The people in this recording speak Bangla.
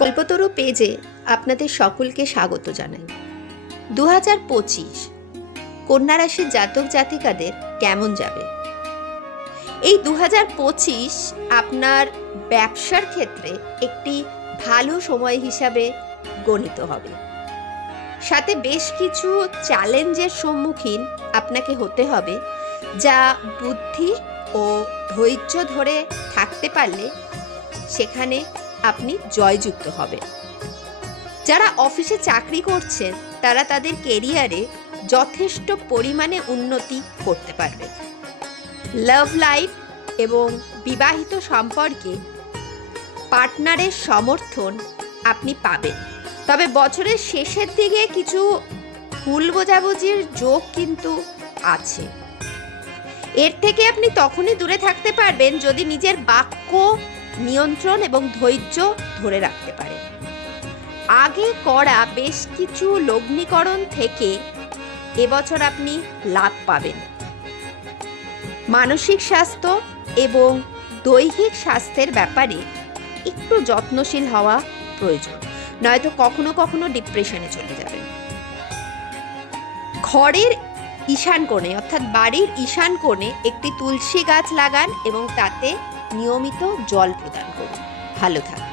কল্পতরু পেজে আপনাদের সকলকে স্বাগত জানাই। দু হাজার পঁচিশ, কন্যা রাশির জাতক জাতিকাদের কেমন যাবে? এই দু হাজার পঁচিশ আপনার ব্যবসার ক্ষেত্রে একটি ভালো সময় হিসাবে গণিত হবে। সাথে বেশ কিছু চ্যালেঞ্জের সম্মুখীন আপনাকে হতে হবে, যা বুদ্ধি ও ধৈর্য ধরে থাকতে পারলে সেখানে আপনি জয়যুক্ত হবেন। যারা অফিসে চাকরি করছেন, তারা তাদের কেরিয়ারে যথেষ্ট পরিমাণে উন্নতি করতে পারবে। লাভ লাইফ এবং বিবাহিত সম্পর্কে পার্টনারের সমর্থন আপনি পাবেন। তবে বছরের শেষের দিকে কিছু ভুল বোঝাবুঝির যোগ কিন্তু আছে। এর থেকে আপনি তখনই দূরে থাকতে পারবেন যদি নিজের বাক্য, নিয়ন্ত্রণ এবং ধৈর্য ধরে রাখতে পারে আগে করা বেশ কিছু লগ্নিকরণ থেকে এবছর আপনি লাভ পাবেন। মানসিক স্বাস্থ্য এবং দৈহিক স্বাস্থ্যের ব্যাপারে একটু যত্নশীল হওয়া প্রয়োজন, নয়তো কখনো কখনো ডিপ্রেশনে চলে যাবেন। ঘরের ঈশান কোণে, অর্থাৎ বাড়ির ঈশান কোণে একটি তুলসী গাছ লাগান এবং তাতে নিয়মিত জল প্রদান করুন। ভালো থাকুন।